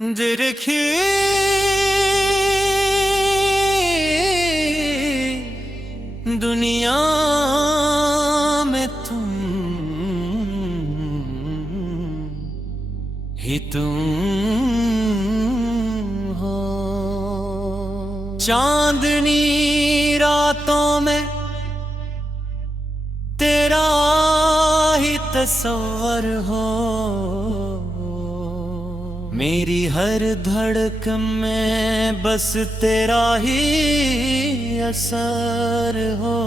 जिरखी दुनिया में तुम ही तुम हो। चांदनी रातों में तेरा ही तस्वर हो। मेरी हर धड़कन में बस तेरा ही असर हो।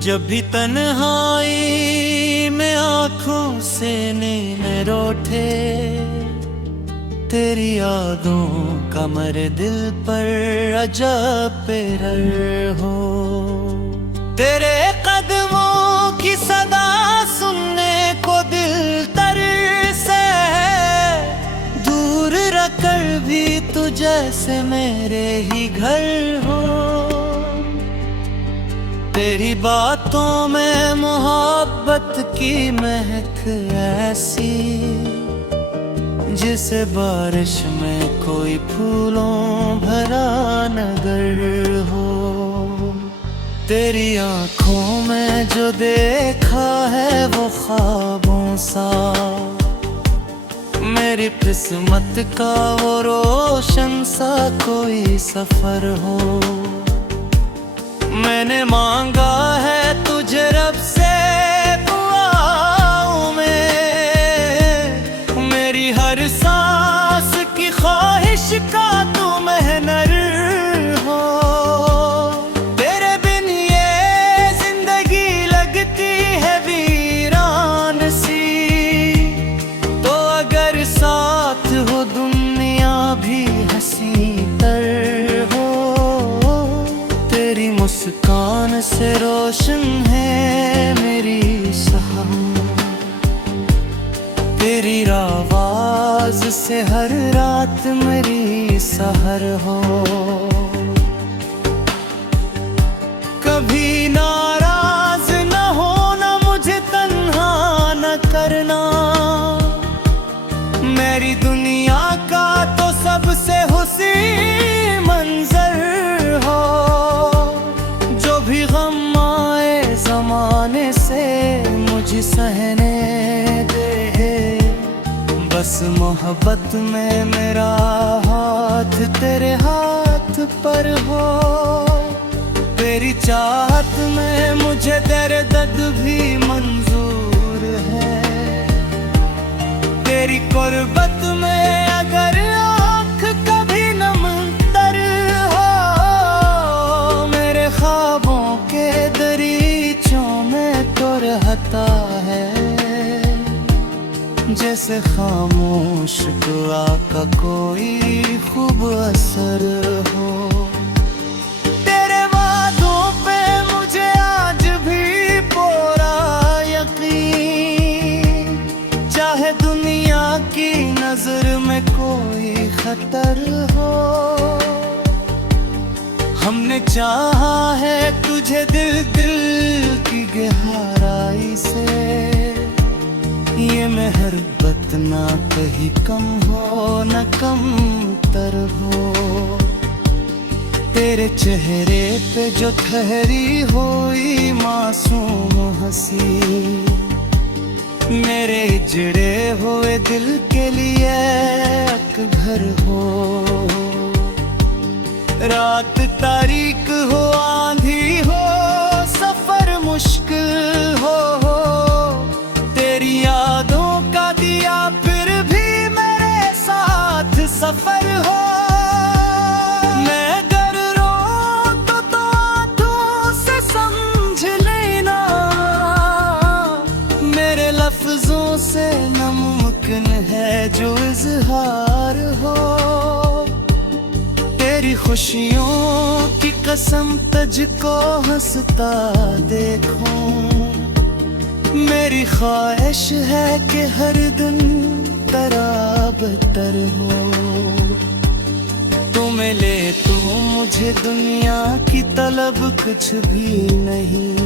जब भी तन्हाई में आँखों से नींद उठे, तेरी यादों का मेरे दिल पर अजब असर हो। तेरे कदमों की सदा सुनने को दिल तरसे, दूर रखकर भी तू जैसे मेरे ही घर हो। तेरी बातों में मोहब्बत की महक ऐसी, जिसे बारिश में कोई फूलों भरा नगर हो। तेरी आँखों में जो देखा है वो ख्वाबों सा, मेरी किस्मत का वो रोशन सा कोई सफर हो। मैंने मांगा है तुझे रब से दुआओं में, मेरी हर सांस की ख्वाहिश का तू महनर हो। तेरे बिन ये जिंदगी लगती है वीरान सी, तो अगर साथ हो दुनिया भी हंसी तर हो। तेरी मुस्कान से रोशन है मेरी सहार, तेरी आवाज से हर रात मेरी सहर हो। कभी नाराज न होना, मुझे तन्हा न करना। मेरी दुनिया का तो सबसे हुस्न मंजर हो। जो भी गम आए जमाने से मुझे सहने दे, बस मोहब्बत में मेरा हाथ तेरे हाथ पर हो। तेरी चाहत में मुझे तेरे दर्द भी मंजूर है। तेरी कुर्बत में अगर आँख कभी नम तर हो, मेरे ख्वाबों के दरीचों में तो रहता है, जैसे खामोश दुआ का कोई खूब असर हो। तेरे वादों पे मुझे आज भी पूरा यकीन, चाहे दुनिया की नजर में कोई खतर हो। हमने चाहा है तुझे दिल दिल की गहराई से, ये मेहरबत ना कहीं कम हो न कम तर हो। तेरे चेहरे पे जो ठहरी हुई मासूम हंसी, मेरे इजड़े हुए दिल के लिए एक घर हो। रात तारीक हो, आंधी हो, सफर मुश्किल हो, तेरी यादों का दिया फिर भी मेरे साथ सफर हो। मैं अगर रो तो आंखों से समझ लेना, मेरे लफ्जों से नामुमकिन है जो इजहार हो। तेरी खुशियों की कसम तुझको हंसता देखूं, मेरी ख्वाहिश है कि हर दिन तरह बेहतर हो। तू मिले तो मुझे दुनिया की तलब कुछ भी नहीं,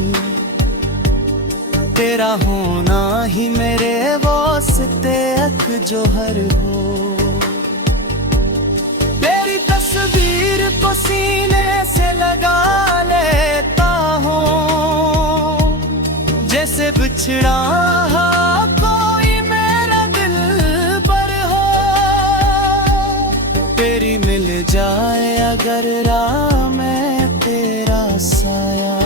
तेरा होना ही मेरे वास्ते अक जोहर हो। तेरी तस्वीर को सीने से लगा लेता हूँ, जैसे बिछड़ा कोई मेरा दिल पर हो। तेरी मिल जाए अगर राह में तेरा साया,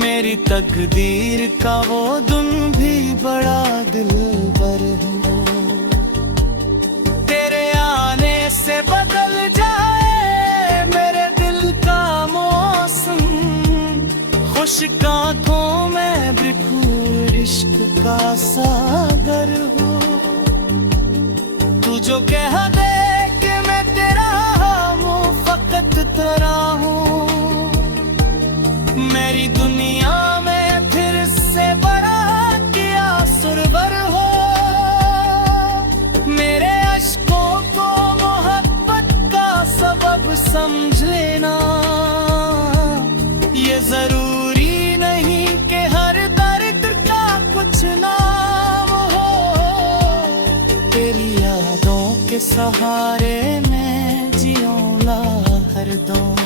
मेरी तकदीर का वो दिन भी बड़ा दिलबर हो। तेरे आने से बदल जाए मेरे दिल का मौसम, खुश्क आंखों में बिखूर इश्क का सागर हो। तू जो कह दे कि मैं तेरा हूँ, फकत तेरा हूँ, मेरी दुनिया में फिर से बड़ा किया सुरवर हो। मेरे अश्कों को मोहब्बत का सबब समझ लेना, ये जरूरी नहीं कि हर दर्द का कुछ नाम हो। तेरी यादों के सहारे में जियोला हरदम,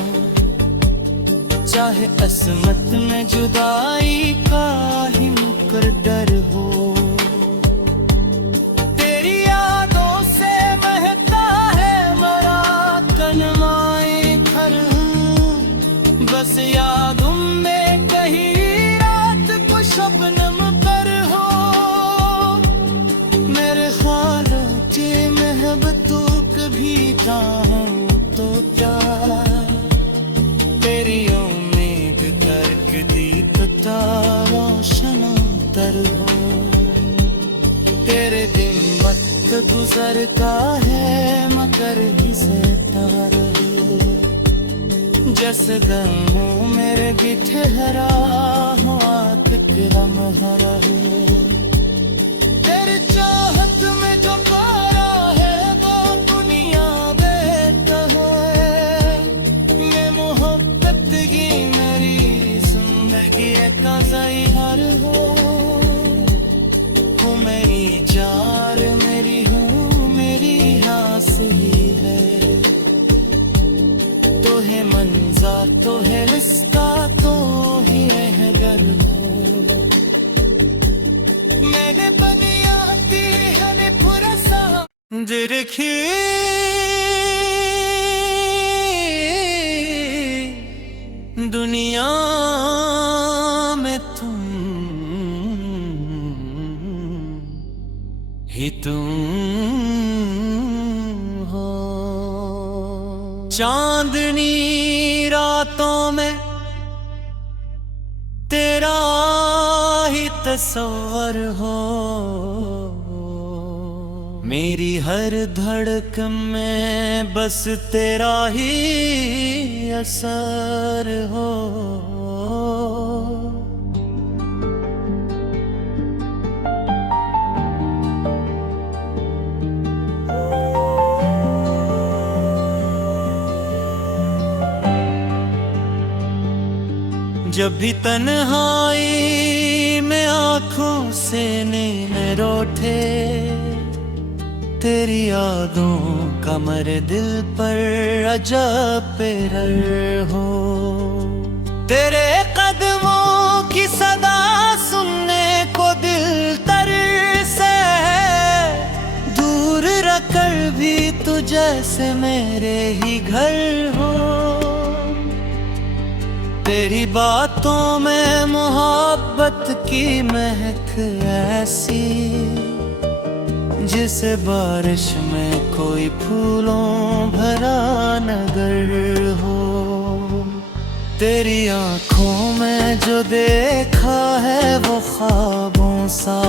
चाहे असमत में जुदाई का ही मुकद्दर हो। तेरी यादों से महकता है मरा कनवाए घर, बस यादों में कहीं रात को शबनम पर हो। मेरे ख्यालों की मोहब्बतों कभी चाहूं तो क्या, तेरी तर्क दीपता रोशन तर हो। तेरे दिन वक्त गुजरता है मगर ही से तार हो, जैसे गमों मेरे भी ठहरा हो आतिक लम्हा हो। तेरी चाहत में जो पारा है वो दुनिया देता है, ये मोहब्बत की का ज़हीर हो। मेरी जार मेरी हूँ मेरी हासिल है, तो है मंजा तो है रिश्ता तो ही है घर हो। मैंने बनियाती हने पुरसा जिरखी दुनिया ही तुम हो। चांदनी रातों में तेरा ही तस्वर हो, मेरी हर धड़कन में बस तेरा ही असर हो। जब भी तन्हाई में आँखों से नींद उठे, तेरी यादों का मेरे दिल पर अजब असर हो। तेरे कदमों की सदा सुनने को दिल तरसे, दूर रखकर भी तू जैसे मेरे ही घर हो। तेरी बातों में मोहब्बत की महक ऐसी, जिसे बारिश में कोई फूलों भरा नगर हो। तेरी आँखों में जो देखा है वो ख्वाबों सा,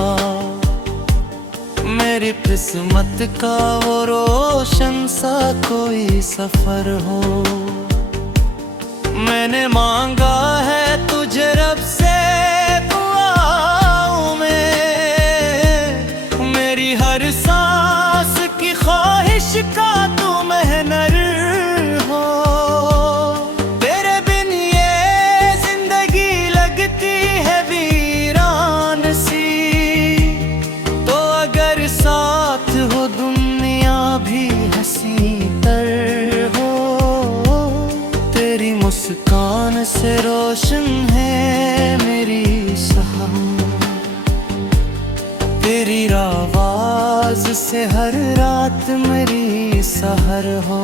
मेरी किस्मत का वो रोशन सा कोई सफर हो। मैंने मांगा है तुझे रब से दुआओं में, मेरी का तू महनर हो। तेरे बिन ये जिंदगी लगती है वीरान सी, तो अगर साथ हो दुनिया भी हंसी तर हो। तेरी मुस्कान से रोशन है मेरी सहार, तेरी आवाज से हर रात मेरी सहर हो।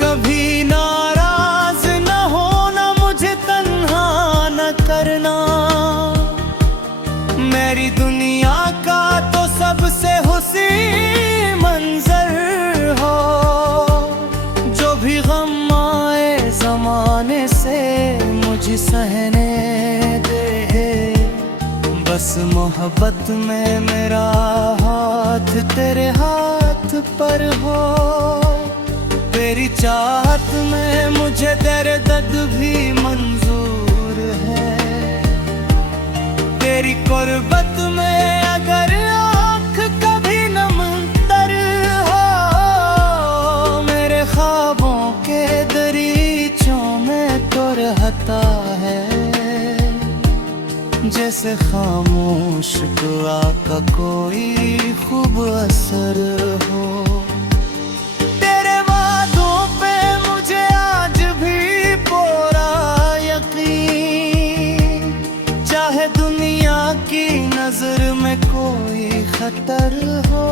कभी नाराज न होना, मुझे तन्हा न करना। मेरी दुनिया का तो सबसे हुस्न मंजर हो। जो भी गम आए जमाने से मुझे सहने दे, बस मोहब्बत में मेरा हाथ तेरे हाथ पर हो। तेरी चाहत में मुझे दर्द भी मंजूर है। तेरी कुर्बत में अगर आँख कभी नम तर हो। मेरे ख्वाबों के दरीचों में तो रहता है, जैसे खामोश दुआ का कोई खूब असर हो। तेरे वादों पे मुझे आज भी पूरा यकीन, चाहे दुनिया की नजर में कोई खतर हो।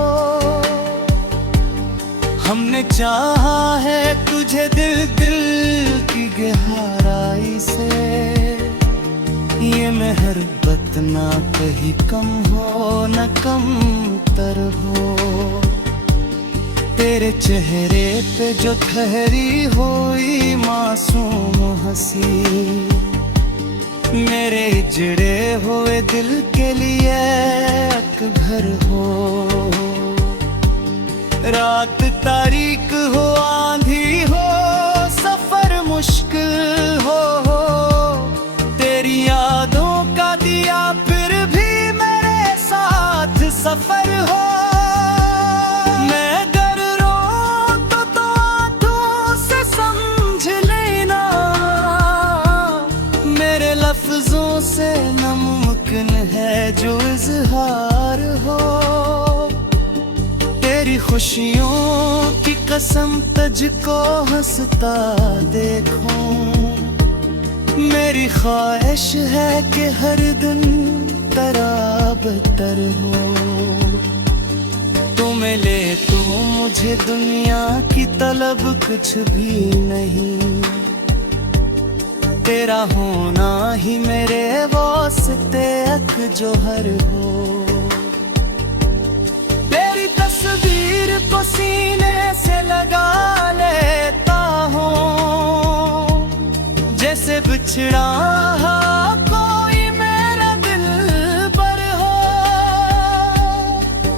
हमने चाहा है तुझे दिल दिल की गहराई से। ये मेहरबत ना कहीं कम हो न कम तर हो। तेरे चेहरे पे जो ठहरी हुई मासूम हंसी, मेरे जड़े हुए दिल के लिए एक घर हो। रात तारीक हो, आंधी हो, सफर मुश्किल हो। तेरी यादों का दिया फिर भी मेरे साथ सफर हो। मैं अगर रो तो आंखों से समझ लेना, मेरे लफ्जों से नामुमकिन है जो इजहार हो। तेरी खुशियों की कसम तुझको हंसता देखूं, मेरी ख्वाहिश है कि हर दिन तराबतर हो। तू मिले तो मुझे दुनिया की तलब कुछ भी नहीं। तेरा होना ही मेरे वास्ते एक जोहर हो। तेरी तस्वीर को सीने से लगा लेता हूँ, जैसे बिछड़ा कोई मेरा दिल पर हो।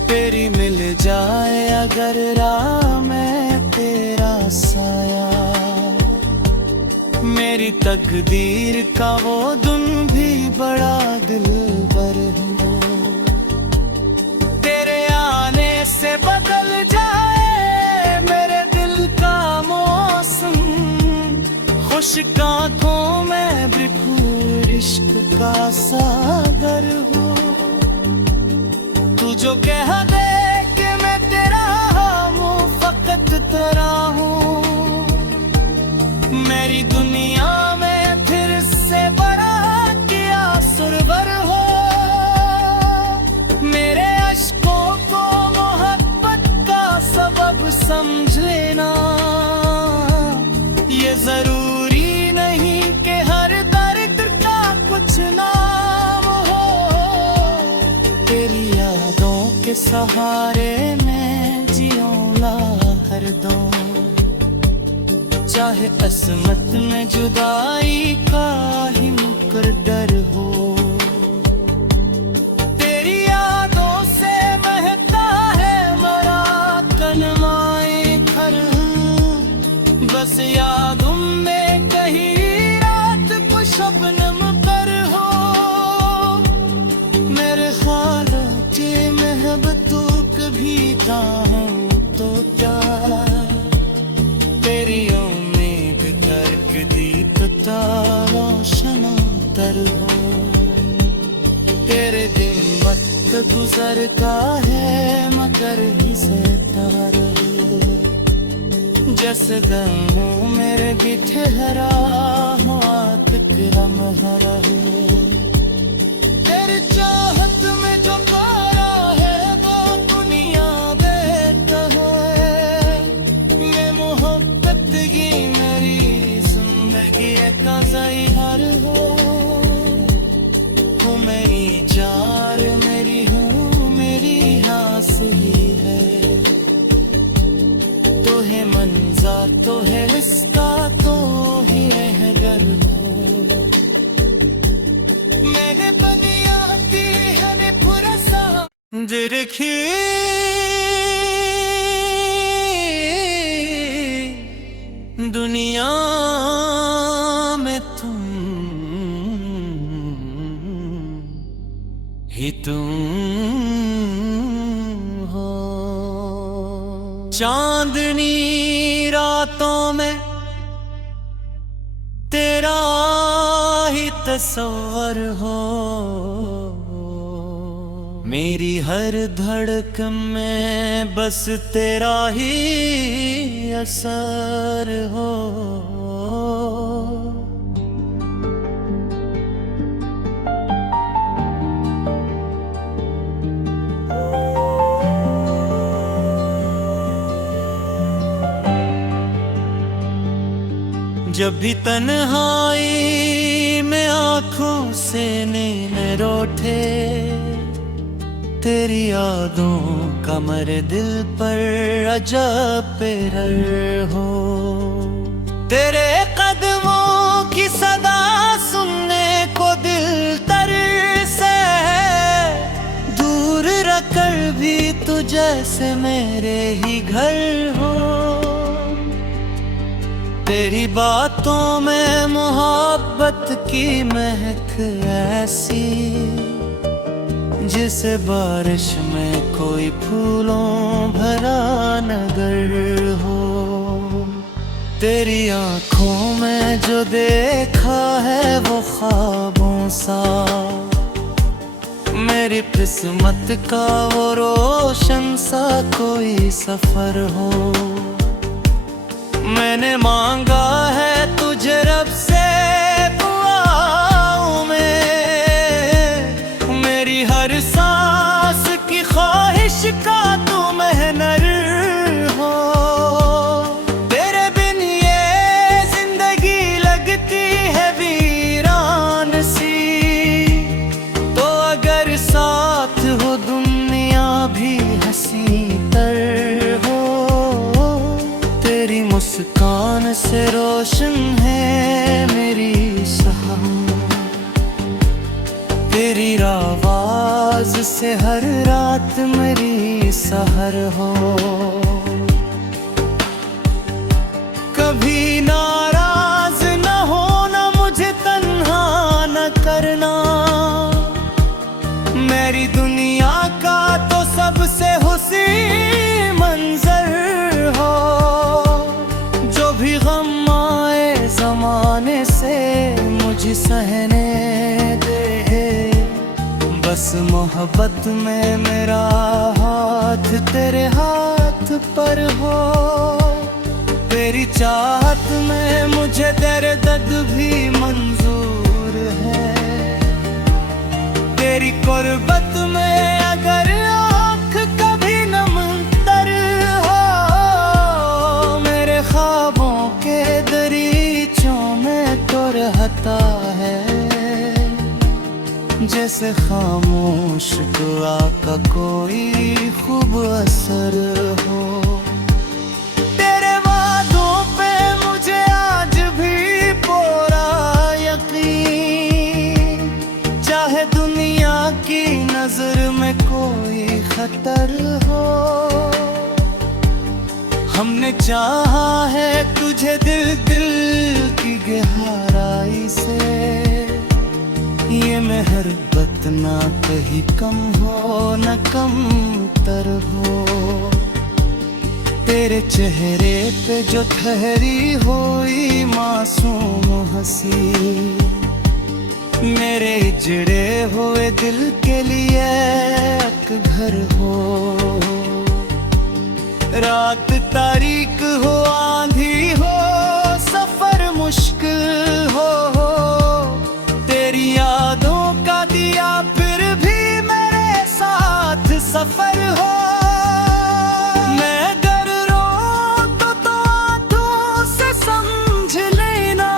तेरी मिल जाए अगर राह में तेरा साया, मेरी तकदीर का वो दिन भी बड़ा दिलबर हो। तेरे आने से बदल जाए मेरे दिल का मौसम, खुश्क आँखों में बिखूर इश्क का सागर हो। तू जो कह दे कि मैं तेरा हूँ, फकत तेरा हूँ। मेरी दुनिया में फिर से बड़ा किया सुरवर हो। मेरे अश्कों को मोहब्बत का सबब समझ लेना। ये जरूरी नहीं कि हर दर्द का कुछ नाम हो। तेरी यादों के सहारे में जिऊंगा हरदम, चाहे असमत में जुदाई का ही मुकद्दर हो। तेरी यादों से महकता है मरा कलमाए खर, बस यादों में कहीं रात को शबनम कर हो। मेरे ख्यालों की महबतों करता हूँ तो क्या, तेरी उम्मीद तर्क दीपता रोशन तर हो। तेरे दिन वक्त गुजरता है मगर ही से तार हो, जैसे दमों मेरे भी ठहरा हो आतिक रम हरा हो। तेरी चाहत में जो पारा है वो दुनिया देता है, ये मोहब्बत की मेरी जिंदगी का ज़हीर हो। मेरी जार मेरी हूँ मेरी हासिल है, तो है मंजा तो है इसका तो ही रहगर हो। मैंने बनियाती है ने पुरसा जिरखी दुनिया में तुम ही तुम हो। चांदनी रातों में तेरा ही तस्वर हो, मेरी हर धड़कन में बस तेरा ही असर हो। जब भी तन्हाई में आँखों से नींद उठे, तेरी यादों का मेरे दिल पर अजब पैर हो। तेरे कदमों की सदा सुनने को दिल तरसे, दूर रखकर भी तू जैसे मेरे ही घर हो। तेरी बातों में मोहब्बत की महक ऐसी, जिसे बारिश में कोई फूलों भरा नगर हो। तेरी आँखों में जो देखा है वो ख्वाबों सा, मेरी किस्मत का वो रोशन सा कोई सफर हो। मैंने मांगा है तुझे रब से दुआओं में, मेरी हर सांस की ख्वाहिश का तू महनर हो। तेरे बिन ये जिंदगी लगती है वीरान सी, तो अगर साथ हो दुनिया भी हंसी तर हो। तेरी मुस्कान से रोशन है मेरी सहा, तेरी आवाज से हर रात मेरी सहर हो। कभी नाराज न होना, मुझे तन्हा न करना, मेरी दुनिया का तो सबसे हुस्न मंजर हो। जो भी गम आए ज़माने से मुझे सहने दे, बस मोहब्बत में मेरा हाथ तेरे हाथ पर हो। तेरी चाहत में मुझे तेरे दर्द भी मंजूर है, तेरी कुर्बत में अगर आँख कभी नम तर हो। मेरे ख्वाबों के दरीचों में तो रहता है, जैसे खामोश दुआ का कोई खूब असर हो। तेरे वादों पे मुझे आज भी पूरा यकीन, चाहे दुनिया की नजर में कोई खतर हो। हमने चाहा है तुझे दिल दिल की गहराई से, ये मोहब्बत ना कहीं कम हो न कम तर हो। तेरे चेहरे पे जो ठहरी हुई मासूम हंसी, मेरे हिजड़े हुए दिल के लिए एक घर हो। रात तारीक हो, आंधी हो, सफर मुश्किल हो, तेरी यादों का दिया फिर भी मेरे साथ सफर हो। मैं अगर रोऊं तो आंखों से समझ लेना,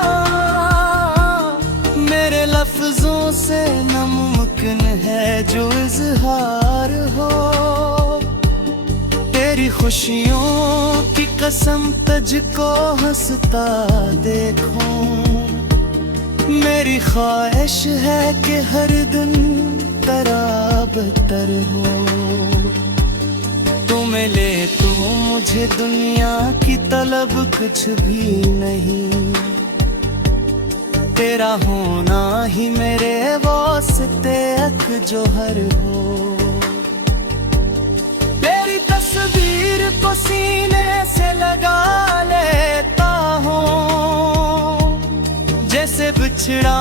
मेरे लफ्जों से नामुमकिन है जो इजहार हो। तेरी खुशियों की कसम तुझको हंसता देखूं, मेरी ख्वाहिश है कि हर दिन तेरा बेहतर हो। तू मिले तो मुझे दुनिया की तलब कुछ भी नहीं, तेरा होना ही मेरे वास्ते एक जोहर हो। तेरी तस्वीर को सीने से लगा लेता हूँ, जैसे बिछड़ा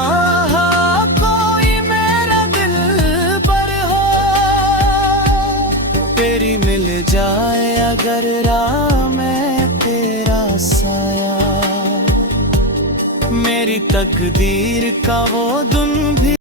कोई मेरा दिल पर हो। तेरी मिल जाए अगर राह में तेरा साया, मेरी तकदीर का वो दिन भी